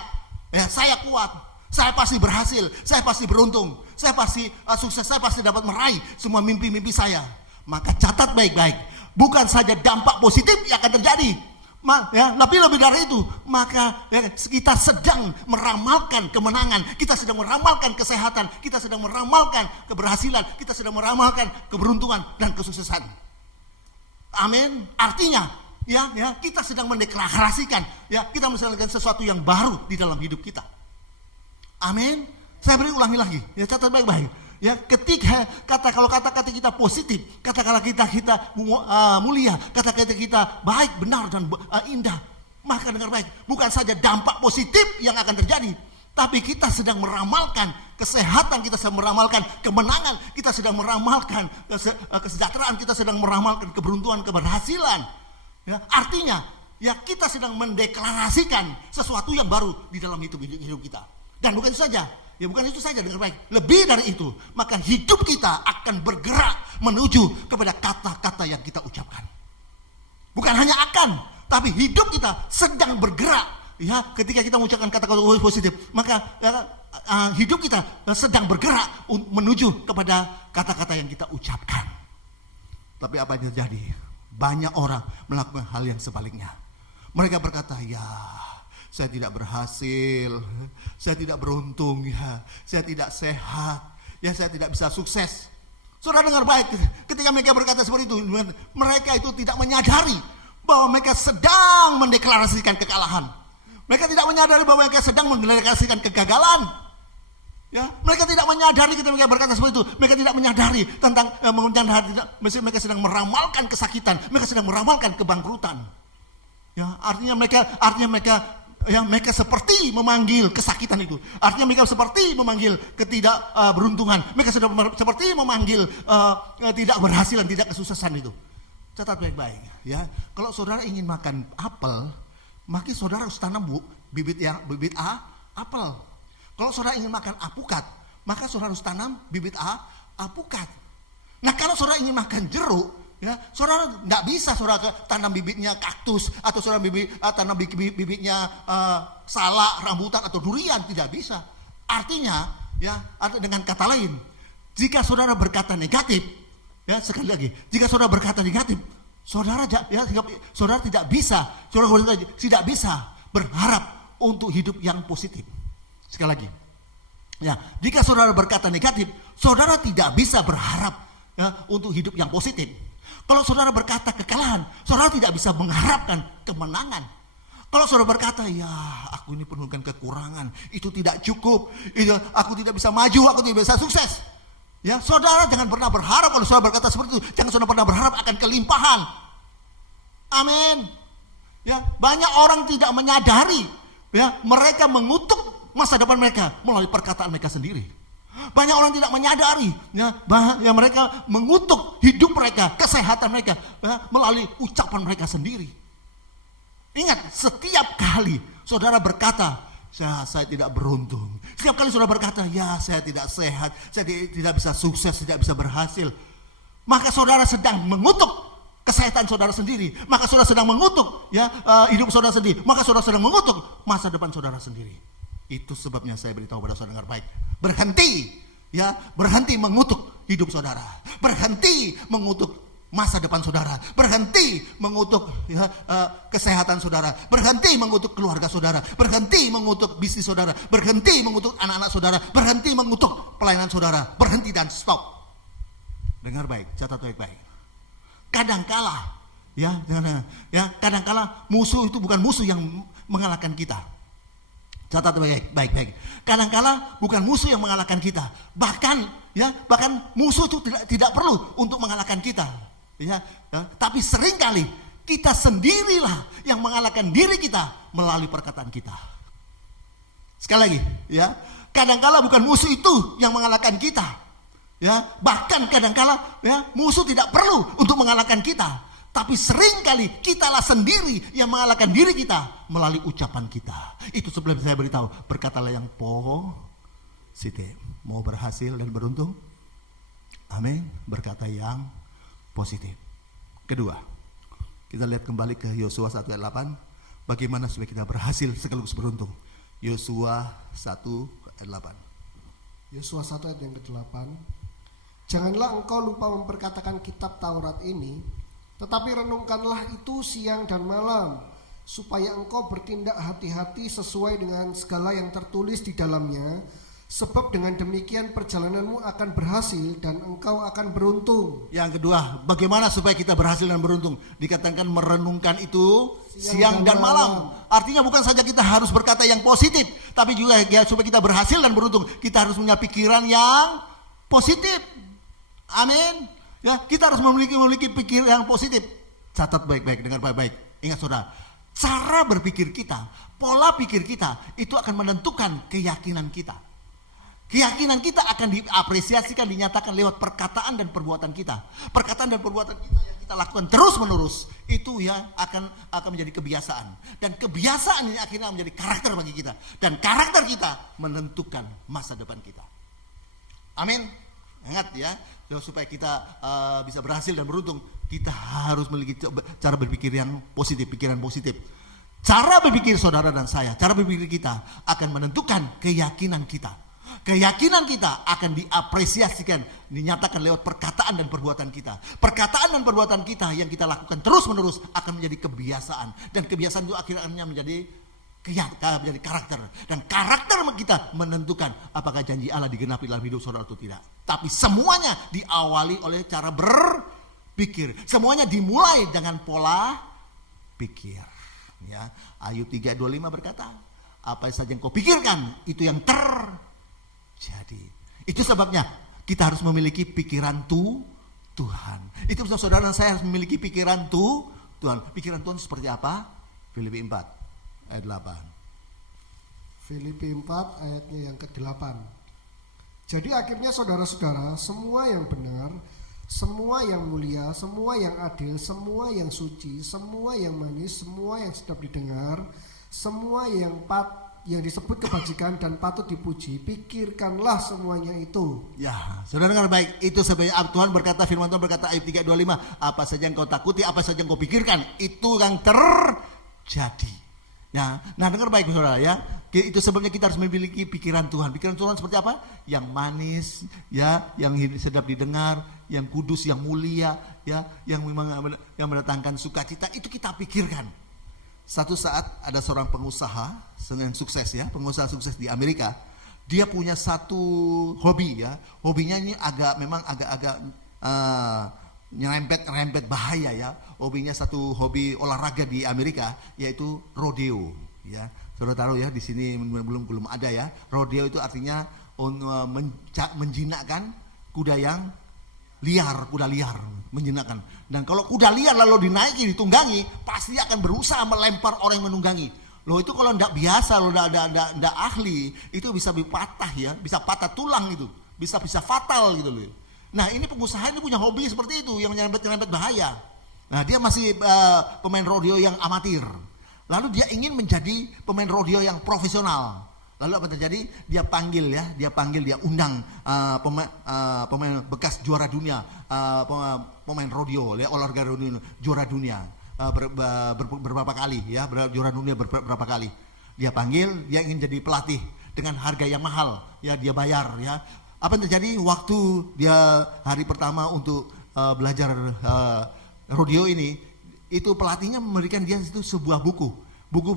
ya, saya kuat, saya pasti berhasil, saya pasti beruntung, saya pasti sukses, saya pasti dapat meraih semua mimpi-mimpi saya. Maka catat baik-baik, bukan saja dampak positif yang akan terjadi, ya, lebih dari itu, maka ya, kita sedang meramalkan kemenangan, kita sedang meramalkan kesehatan, kita sedang meramalkan keberhasilan, kita sedang meramalkan keberuntungan dan kesuksesan. Amin. Artinya, ya, kita sedang mendeklarasikan, ya, kita melakukan sesuatu yang baru di dalam hidup kita. Amin. Saya beri ulangi lagi, ya, catat baik-baik. Ya, ketika kalau kata-kata kita positif, kata-kata kita mulia, kata-kata kita baik, benar dan indah, maka dengar baik, bukan saja dampak positif yang akan terjadi, tapi kita sedang meramalkan kesehatan, kita sedang meramalkan kemenangan, kita sedang meramalkan kesejahteraan, kita sedang meramalkan keberuntungan, keberhasilan. Ya, artinya, ya, kita sedang mendeklarasikan sesuatu yang baru di dalam hidup kita. Dan bukan itu saja. Ya, bukan itu saja, dengar baik. Lebih dari itu, maka hidup kita akan bergerak menuju kepada kata-kata yang kita ucapkan. Bukan hanya akan, tapi hidup kita sedang bergerak. Ya, ketika kita mengucapkan kata-kata positif, maka hidup kita sedang bergerak menuju kepada kata-kata yang kita ucapkan. Tapi apa yang terjadi? Banyak orang melakukan hal yang sebaliknya. Mereka berkata, ya, saya tidak berhasil, saya tidak beruntung, ya, saya tidak sehat, ya, saya tidak bisa sukses. Saudara dengar baik, ketika mereka berkata seperti itu, mereka itu tidak menyadari bahwa mereka sedang mendeklarasikan kekalahan. Mereka tidak menyadari bahwa mereka sedang mendeklarasikan kegagalan. Ya, mereka tidak menyadari ketika mereka berkata seperti itu. Mereka tidak menyadari tentang mereka sedang meramalkan kesakitan, mereka sedang meramalkan kebangkrutan. Ya, artinya mereka seperti memanggil kesakitan itu. Artinya mereka seperti memanggil ketidakberuntungan. Mereka sedang seperti memanggil tidak berhasilan, tidak kesuksesan itu. Catat baik-baik, ya. Kalau saudara ingin makan apel, maka saudara harus tanam bibit apel. Kalau saudara ingin makan apukat, maka saudara harus tanam bibit apukat. Nah, kalau saudara ingin makan jeruk, ya, saudara nggak bisa saudara tanam bibitnya kaktus atau saudara tanam bibitnya salak, rambutan atau durian, tidak bisa. Artinya, ya, dengan kata lain, jika saudara berkata negatif, ya, sekali lagi, jika saudara berkata negatif, saudara tidak bisa berharap untuk hidup yang positif. Sekali lagi, ya, jika saudara berkata negatif, saudara tidak bisa berharap, ya, untuk hidup yang positif. Kalau saudara berkata kekalahan, saudara tidak bisa mengharapkan kemenangan. Kalau saudara berkata, ya, aku ini penuh dengan kekurangan, itu tidak cukup, aku tidak bisa maju, aku tidak bisa sukses. Ya, saudara jangan pernah berharap. Kalau saudara berkata seperti itu, jangan saudara pernah berharap akan kelimpahan. Amin. Ya, banyak orang tidak menyadari, ya, mereka mengutuk masa depan mereka melalui perkataan mereka sendiri. Banyak orang tidak menyadari, ya, mereka mengutuk hidup mereka, kesehatan mereka, ya, melalui ucapan mereka sendiri. Ingat, setiap kali saudara berkata, saya tidak beruntung, setiap kali saudara berkata, ya, saya tidak sehat, saya tidak bisa sukses, tidak bisa berhasil, maka saudara sedang mengutuk kesehatan saudara sendiri, maka saudara sedang mengutuk hidup saudara sendiri, maka saudara sedang mengutuk masa depan saudara sendiri. Itu sebabnya saya beritahu pada saudara dengar baik, berhenti mengutuk hidup saudara, berhenti mengutuk masa depan saudara, berhenti mengutuk kesehatan saudara, berhenti mengutuk keluarga saudara, berhenti mengutuk bisnis saudara, berhenti mengutuk anak-anak saudara, berhenti mengutuk pelayanan saudara, berhenti dan stop. Dengar baik, catat baik-baik. Kadangkala kadangkala musuh itu bukan musuh yang mengalahkan kita. Catat baik-baik. Kadangkala bukan musuh yang mengalahkan kita. Bahkan musuh itu tidak perlu untuk mengalahkan kita. Tapi seringkali kita sendirilah yang mengalahkan diri kita melalui perkataan kita. Sekali lagi, kadangkala bukan musuh itu yang mengalahkan kita. Bahkan kadangkala musuh tidak perlu untuk mengalahkan kita, tapi seringkali kitalah sendiri yang mengalahkan diri kita melalui ucapan kita. Itu sebelum saya beritahu, berkatalah yang positif. Mau berhasil dan beruntung? Amin. Berkata yang positif. Kedua, kita lihat kembali ke Yosua 1 ayat 8. Bagaimana supaya kita berhasil sekaligus beruntung? Yosua 1 ayat 8. Yosua 1 ayat yang ke-8. Janganlah engkau lupa memperkatakan kitab Taurat ini, tetapi renungkanlah itu siang dan malam, supaya engkau bertindak hati-hati sesuai dengan segala yang tertulis di dalamnya, sebab dengan demikian perjalananmu akan berhasil dan engkau akan beruntung. Yang kedua, bagaimana supaya kita berhasil dan beruntung? Dikatakan merenungkan itu siang dan malam. Artinya bukan saja kita harus berkata yang positif, tapi juga supaya kita berhasil dan beruntung, kita harus punya pikiran yang positif. Amin. Kita harus memiliki pikiran yang positif. Catat baik-baik, dengar baik-baik. Ingat saudara, cara berpikir kita, pola pikir kita itu akan menentukan keyakinan kita. Keyakinan kita akan diapresiasikan, dinyatakan lewat perkataan dan perbuatan kita. Perkataan dan perbuatan kita yang kita lakukan terus-menerus itu akan menjadi kebiasaan. Dan kebiasaan ini akhirnya menjadi karakter bagi kita. Dan karakter kita menentukan masa depan kita. Amin. Ingat supaya kita bisa berhasil dan beruntung, kita harus memiliki cara berpikir yang positif, pikiran positif. Cara berpikir saudara dan saya, cara berpikir kita akan menentukan keyakinan kita. Keyakinan kita akan diapresiasikan, dinyatakan lewat perkataan dan perbuatan kita. Perkataan dan perbuatan kita yang kita lakukan terus-menerus akan menjadi kebiasaan. Dan kebiasaan itu akhirnya menjadi karakter. Dan karakter kita menentukan apakah janji Allah digenapi dalam hidup saudara atau tidak. Tapi semuanya diawali oleh cara berpikir. Semuanya dimulai dengan pola pikir. Ayub 3:25 berkata, apa saja yang kau pikirkan itu yang terjadi. Itu sebabnya kita harus memiliki pikiran Tuhan. Itu sebab saudara dan saya harus memiliki pikiran Tuhan. Pikiran Tuhan seperti apa? Filipi 4 ayat 8. Filipi 4 ayatnya yang ke-8. Jadi akhirnya saudara-saudara, semua yang benar, semua yang mulia, semua yang adil, semua yang suci, semua yang manis, semua yang sedap didengar, semua yang disebut kebajikan dan patut dipuji, pikirkanlah semuanya itu. Saudara dengar baik. Itu sebenarnya Tuhan berkata, firman Tuhan berkata ayat 3:25, apa saja yang kau takuti, apa saja yang kau pikirkan, itu yang terjadi. Nah dengar baik saudara itu sebabnya kita harus memiliki pikiran Tuhan. Pikiran Tuhan seperti apa? Yang manis, yang sedap didengar, yang kudus, yang mulia, yang memang yang mendatangkan sukacita, itu kita pikirkan. Satu saat ada seorang pengusaha yang sukses pengusaha sukses di Amerika. Dia punya satu hobi Hobinya ini agak nyerempet bahaya Hobinya satu hobi olahraga di Amerika, yaitu rodeo Saudara tahu di sini belum ada Rodeo itu artinya menjinakkan kuda yang liar, menjinakkan. Dan kalau kuda liar lalu dinaiki, ditunggangi, pasti akan berusaha melempar orang yang menunggangi. Loh itu kalau tidak biasa, kalau tidak ahli, itu bisa patah bisa patah tulang itu, bisa fatal gitu loh. Nah ini pengusaha ini punya hobi seperti itu, yang nyerempet bahaya. Nah dia masih pemain rodeo yang amatir. Lalu dia ingin menjadi pemain rodeo yang profesional. Lalu apa terjadi? Dia panggil, dia undang pemain bekas juara dunia, pemain rodeo, ya, olahraga rodeo, juara dunia beberapa kali, ya, juara dunia beberapa kali. Dia panggil, dia ingin jadi pelatih dengan harga yang mahal, ya, dia bayar, ya. Apa yang terjadi waktu dia hari pertama untuk belajar rodeo ini, itu pelatihnya memberikan dia itu sebuah buku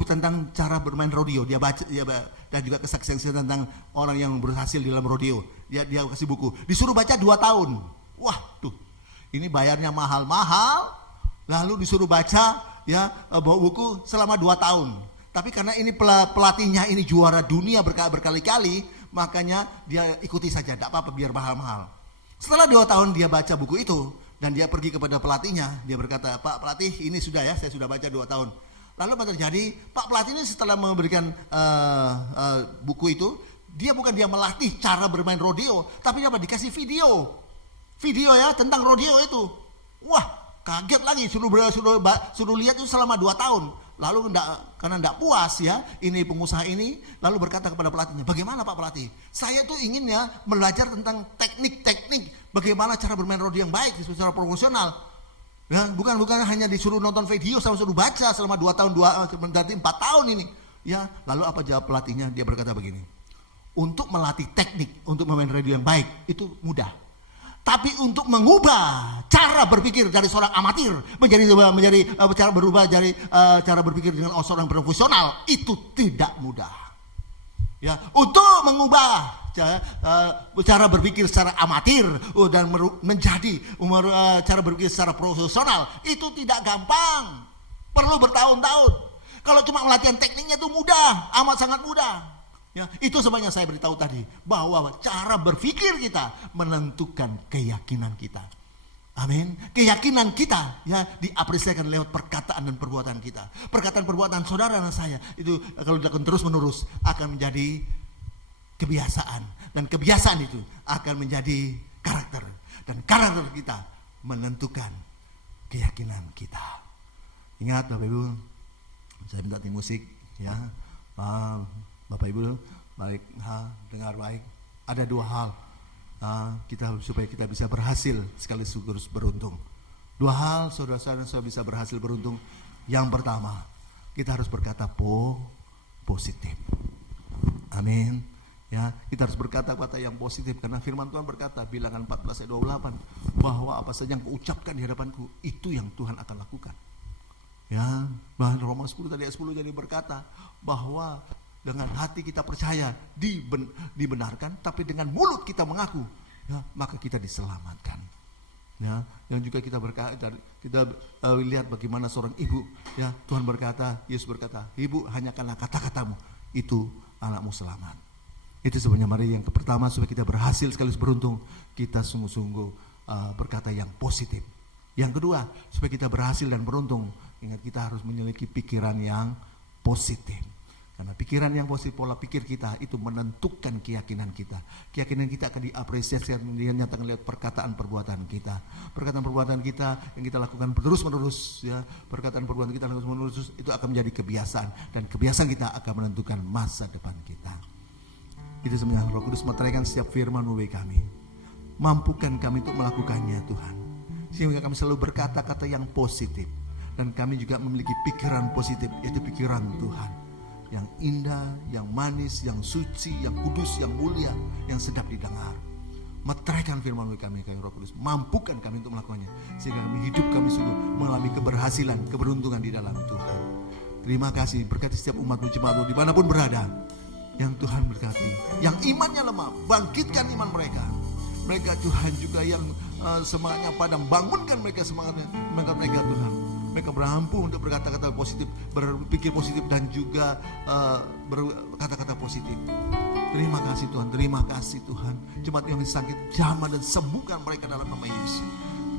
tentang cara bermain rodeo. Dia baca, dan juga kesaksian tentang orang yang berhasil di dalam rodeo. Dia kasih buku, disuruh baca 2 tahun. Wah, tuh, ini bayarnya mahal-mahal, lalu disuruh baca, ya, bawa buku selama 2 tahun. Tapi karena ini pelatihnya ini juara dunia berkali-kali, makanya dia ikuti saja, tidak apa-apa biar mahal-mahal. Setelah 2 tahun dia baca buku itu, dan dia pergi kepada pelatihnya, dia berkata, "Pak pelatih, ini sudah, ya, saya sudah baca 2 tahun. Lalu apa terjadi? Pak pelatih ini setelah memberikan buku itu, dia melatih cara bermain rodeo, tapi apa? Dikasih video, ya, tentang rodeo itu. Wah, kaget lagi, suruh lihat itu selama 2 tahun. Lalu karena tidak puas, ya, ini pengusaha ini lalu berkata kepada pelatihnya, "Bagaimana Pak pelatih? Saya tuh ingin, ya, belajar tentang teknik bagaimana cara bermain rodeo yang baik secara profesional. Ya, bukan hanya disuruh nonton video sama suruh baca selama 2 tahun, berarti 4 tahun ini." Ya, lalu apa jawab pelatihnya? Dia berkata begini, "Untuk melatih teknik untuk bermain rodeo yang baik itu mudah. Tapi untuk mengubah cara berpikir dari seorang amatir menjadi cara berubah dari cara berpikir dengan seorang profesional itu tidak mudah." Ya, untuk mengubah cara berpikir secara amatir dan menjadi cara berpikir secara profesional itu tidak gampang. Perlu bertahun-tahun. Kalau cuma latihan tekniknya itu mudah, amat sangat mudah. Ya, itu sebenarnya saya beritahu tadi, bahwa cara berpikir kita menentukan keyakinan kita. Amin. Keyakinan kita, ya, diapresiasikan lewat perkataan dan perbuatan kita. Perkataan-perbuatan saudara dan saya itu kalau dilakukan terus-menerus akan menjadi kebiasaan, dan kebiasaan itu akan menjadi karakter, dan karakter kita menentukan keyakinan kita. Ingat Bapak Ibu, saya minta tim musik, ya. Bapak Ibu baik, dengar baik. Ada 2 hal supaya kita bisa berhasil sekaligus beruntung. 2 hal saudara-saudara bisa berhasil beruntung. Yang pertama, kita harus berkata positif. Amin. Ya, kita harus berkata-kata yang positif karena firman Tuhan berkata, Bilangan 14 ayat 28, bahwa apa saja yang kuucapkan di hadapanku itu yang Tuhan akan lakukan. Ya, bahkan Roma 10 tadi ayat 10 jadi berkata bahwa dengan hati kita percaya dibenarkan, tapi dengan mulut kita mengaku, ya, maka kita diselamatkan. Ya, yang juga kita lihat bagaimana seorang ibu, ya, Tuhan berkata, Yesus berkata, "Ibu, hanya karena kata-katamu itu anakmu selamat." Itu sebenarnya mari yang pertama supaya kita berhasil sekaligus beruntung, kita sungguh-sungguh berkata yang positif. Yang kedua, supaya kita berhasil dan beruntung, ingat kita harus memiliki pikiran yang positif. Karena pikiran yang positif, pola pikir kita itu menentukan keyakinan kita. Keyakinan kita akan diapresiasi dan dinyatakan lewat perkataan perbuatan kita. Perkataan perbuatan kita yang kita lakukan terus-menerus, ya, perkataan perbuatan kita terus-menerus itu akan menjadi kebiasaan, dan kebiasaan kita akan menentukan masa depan kita. Itu sebenarnya Roh Kudus meteraikan setiap firman-Mu bagi kami. Mampukan kami untuk melakukannya, Tuhan. Sehingga kami selalu berkata-kata yang positif, dan kami juga memiliki pikiran positif, yaitu pikiran Tuhan. Yang indah, yang manis, yang suci, yang kudus, yang mulia, yang sedap didengar. Meteraikan firman kami, Roh Kudus. Mampukan kami untuk melakukannya, sehingga hidup kami sungguh mengalami keberhasilan, keberuntungan di dalam Tuhan. Terima kasih, berkati setiap umat-Mu, jemaat-Mu dimanapun berada, yang Tuhan berkati. Yang imannya lemah, bangkitkan iman mereka. Mereka Tuhan juga yang semangatnya padam, bangunkan mereka semangatnya mereka Tuhan. Mereka berampu untuk berkata-kata positif, berpikir positif, dan juga berkata-kata positif. Terima kasih Tuhan, terima kasih Tuhan. Jemaat yang sakit, jamah dan sembuhkan mereka dalam nama Yesus.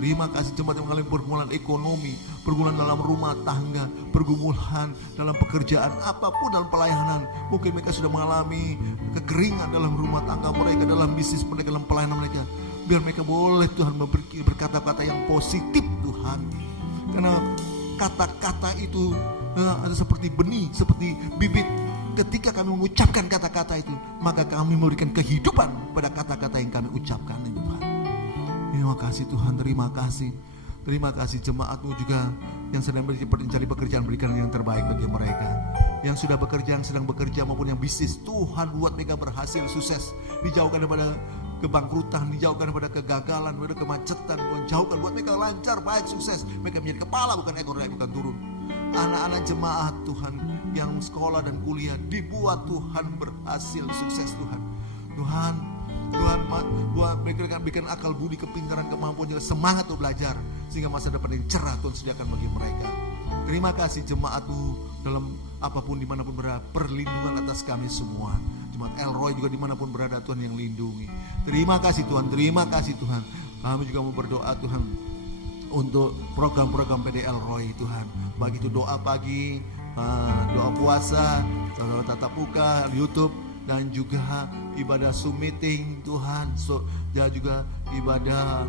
Terima kasih jemaat yang mengalami pergumulan ekonomi, pergumulan dalam rumah tangga, pergumulan dalam pekerjaan, apapun dalam pelayanan. Mungkin mereka sudah mengalami kekeringan dalam rumah tangga mereka, dalam bisnis mereka, dalam pelayanan mereka. Biar mereka boleh Tuhan berkata-kata yang positif Tuhan. Karena kata-kata itu seperti benih, seperti bibit ketika kami mengucapkan kata-kata itu, maka kami memberikan kehidupan pada kata-kata yang kami ucapkan ya Tuhan. Terima kasih Tuhan, terima kasih. Terima kasih jemaat-Mu juga yang sedang mencari pekerjaan, berikan yang terbaik bagi mereka. Yang sudah bekerja, yang sedang bekerja maupun yang bisnis, Tuhan buat mereka berhasil, sukses. Dijauhkan daripada kebangkrutan, dijauhkan daripada kegagalan, daripada kemacetan, menjauhkan buat mereka lancar, baik, sukses. Mereka menjadi kepala bukan ekor, bukan turun. Anak-anak jemaat Tuhan yang sekolah dan kuliah dibuat Tuhan berhasil, sukses Tuhan. Tuhan buat mereka berikan akal budi, kepintaran, kemampuan, juga semangat untuk belajar, sehingga masa depan yang cerah Tuhan sediakan bagi mereka. Terima kasih jemaat-Mu dalam apapun dimanapun berada, perlindungan atas kami semua. Jemaat Elroy juga dimanapun berada Tuhan yang lindungi. Terima kasih Tuhan, terima kasih Tuhan. Kami juga mau berdoa Tuhan untuk program-program PD Elroy Tuhan. Baik itu doa pagi, doa puasa, doa tatap muka, YouTube, dan juga ibadah Zoom meeting Tuhan, dan juga ibadah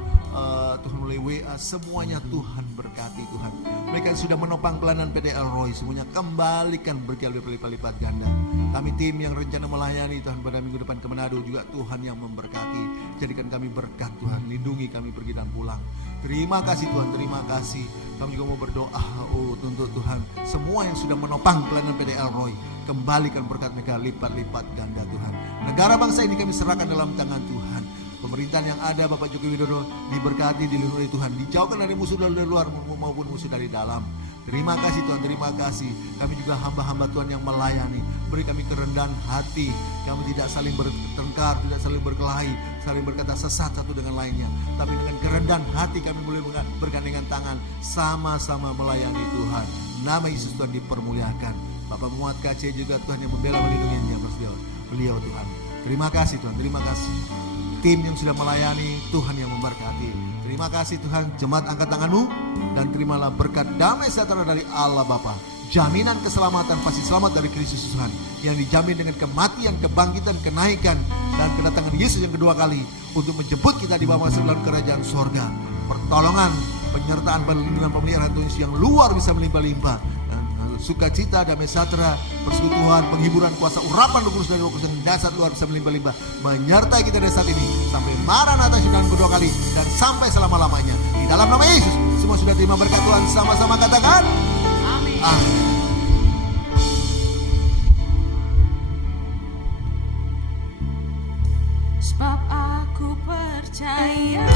Tuhan melalui WA, semuanya Tuhan berkati Tuhan. Mereka yang sudah menopang pelayanan PD Elroy, semuanya kembalikan berlipat-lipat ganda. Kami tim yang rencana melayani Tuhan pada minggu depan ke Manado juga Tuhan yang memberkati. Jadikan kami berkat Tuhan, lindungi kami pergi dan pulang. Terima kasih Tuhan, terima kasih. Kami juga mau berdoa untuk Tuhan, semua yang sudah menopang pelayanan PD Elroy, kembalikan berkat mereka lipat-lipat ganda Tuhan. Negara bangsa ini kami serahkan dalam tangan Tuhan. Pemerintahan yang ada Bapak Joko Widodo diberkati, dilindungi Tuhan, dijauhkan dari musuh dari luar maupun musuh dari dalam. Terima kasih Tuhan, terima kasih. Kami juga hamba-hamba Tuhan yang melayani, beri kami kerendahan hati. Kami tidak saling bertengkar, tidak saling berkelahi, saling berkata sesat satu dengan lainnya. Tapi dengan kerendahan hati kami boleh bergandengan tangan, sama-sama melayani Tuhan. Nama Yesus Tuhan dipermuliakan. Bapak Muhammad KC juga Tuhan yang membela, melindungi yang beliau Tuhan. Terima kasih Tuhan, terima kasih. Tim yang sudah melayani, Tuhan yang memberkati. Terima kasih Tuhan, jemaat angkat tanganmu dan terimalah berkat damai sejahtera dari Allah Bapa. Jaminan keselamatan, pasti selamat dari Kristus Tuhan yang dijamin dengan kematian, kebangkitan, kenaikan dan kedatangan Yesus yang kedua kali untuk menjemput kita di bawah sebelah kerajaan sorga. Pertolongan, penyertaan, perlindungan, pemeliharaan Tuhan yang luar bisa melimpah-limpah. Sukacita, damai sejahtera, persekutuan, penghiburan, kuasa urapan Roh Kudus dari Roh Kudus yang dasar luar bisa melimpah-limpah menyertai kita dari saat ini sampai Maranatha Sudah kedua kali dan sampai selama-lamanya. Di dalam nama Yesus semua sudah terima berkat Tuhan, sama-sama katakan amin. Amin. Sebab aku percaya